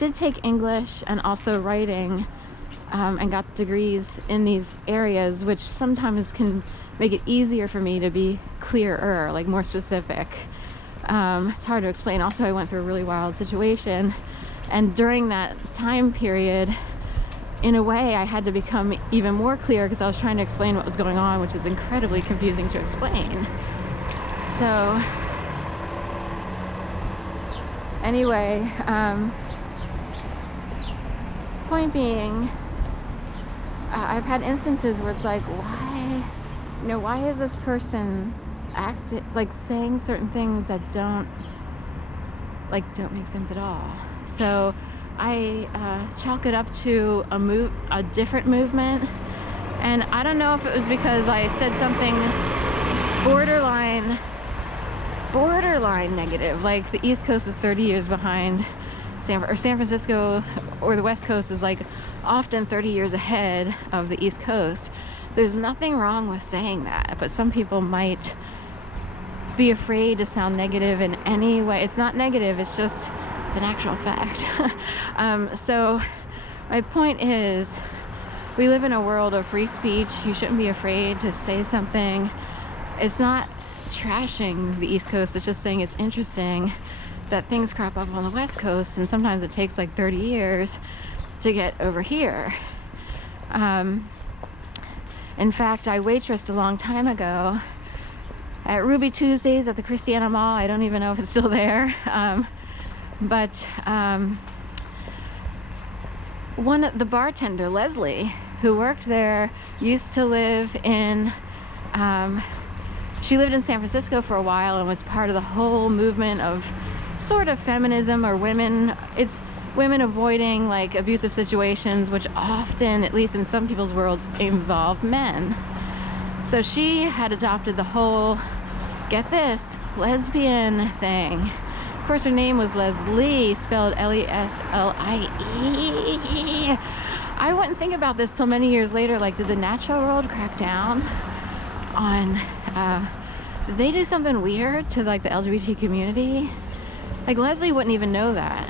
did take English and also writing, and got degrees in these areas, which sometimes can make it easier for me to be clearer, like more specific. It's hard to explain. Also, I went through a really wild situation, and during that time period, in a way, I had to become even more clear because I was trying to explain what was going on, which is incredibly confusing to explain. So anyway, point being, I've had instances where it's like, why is this person saying certain things that don't make sense at all? So I chalk it up to a different movement, and I don't know if it was because I said something borderline negative, like the East Coast is 30 years behind San Francisco, or the West Coast is like often 30 years ahead of the East Coast. There's nothing wrong with saying that, but some people might be afraid to sound negative in any way. It's not negative, it's an actual fact. So my point is, we live in a world of free speech. You shouldn't be afraid to say something. It's not trashing the East Coast, it's just saying it's interesting that things crop up on the West Coast, and sometimes it takes like 30 years to get over here. In fact, I waitressed a long time ago at Ruby Tuesdays at the Christiana Mall. I don't even know if it's still there. But the bartender, Leslie, who worked there, used to live in, she lived in San Francisco for a while and was part of the whole movement of sort of feminism, or women avoiding like abusive situations, which often, at least in some people's worlds, involve men. So she had adopted the whole, get this, lesbian thing. Of course, her name was Leslie, spelled Leslie. I wouldn't think about this till many years later. Like, did the natural world crack down on, did they do something weird to like the LGBT community? Like, Leslie wouldn't even know that.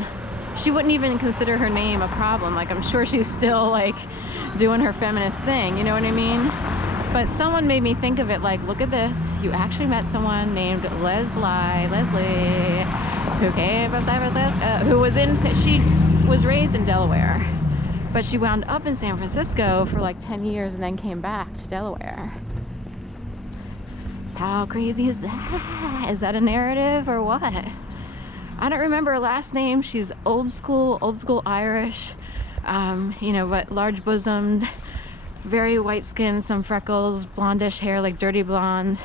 She wouldn't even consider her name a problem. Like, I'm sure she's still like doing her feminist thing, you know what I mean? But someone made me think of it like, look at this. You actually met someone named Leslie, who came from San Francisco, she was raised in Delaware, but she wound up in San Francisco for like 10 years and then came back to Delaware. How crazy is that? Is that a narrative or what? I don't remember her last name. She's old school Irish, but large bosomed, very white skin, some freckles, blondish hair, like dirty blonde.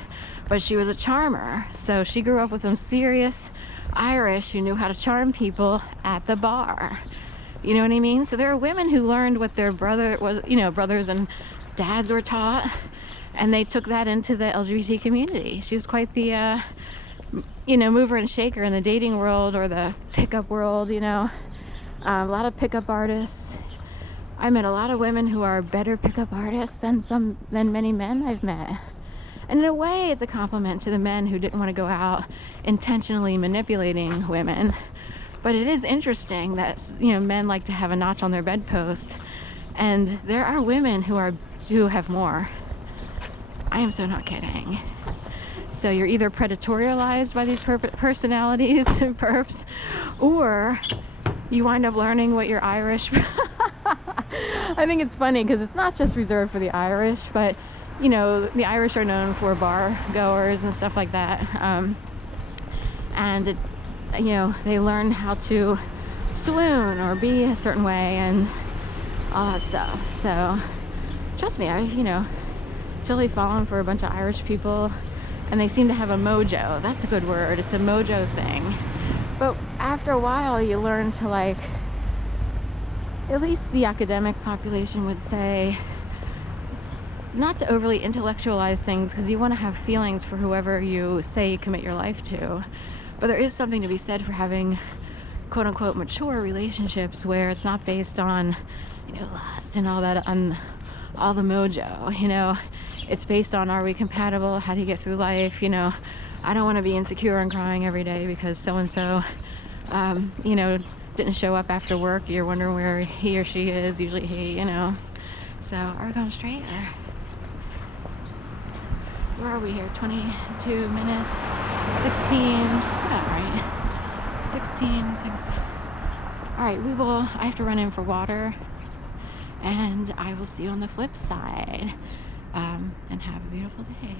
But she was a charmer. So she grew up with some serious Irish who knew how to charm people at the bar. You know what I mean? So there are women who learned what their brothers and dads were taught, and they took that into the LGBT community. She was quite the mover and shaker in the dating world or the pickup world, a lot of pickup artists. I met a lot of women who are better pickup artists than many men I've met. And in a way, it's a compliment to the men who didn't want to go out intentionally manipulating women. But it is interesting that, men like to have a notch on their bedpost, and there are women who have more. I am so not kidding. So you're either predatorialized by these personalities, perps, or you wind up learning what your Irish... I think it's funny because it's not just reserved for the Irish, but, the Irish are known for bar goers and stuff like that. They learn how to swoon or be a certain way and all that stuff. So trust me, I've, totally fallen for a bunch of Irish people. And they seem to have a mojo. That's a good word. It's a mojo thing. But after a while, you learn to at least the academic population would say, not to overly intellectualize things, because you want to have feelings for whoever you say you commit your life to. But there is something to be said for having quote unquote mature relationships where it's not based on, lust and all that, on all the mojo, It's based on, are we compatible? How do you get through life? I don't want to be insecure and crying every day because so-and-so, didn't show up after work, you're wondering where he or she is. Usually he, you know. So are we going straight or where are we here? 22 minutes, 16. It's about right. 16, 6. All right, I have to run in for water, and I will see you on the flip side. And have a beautiful day.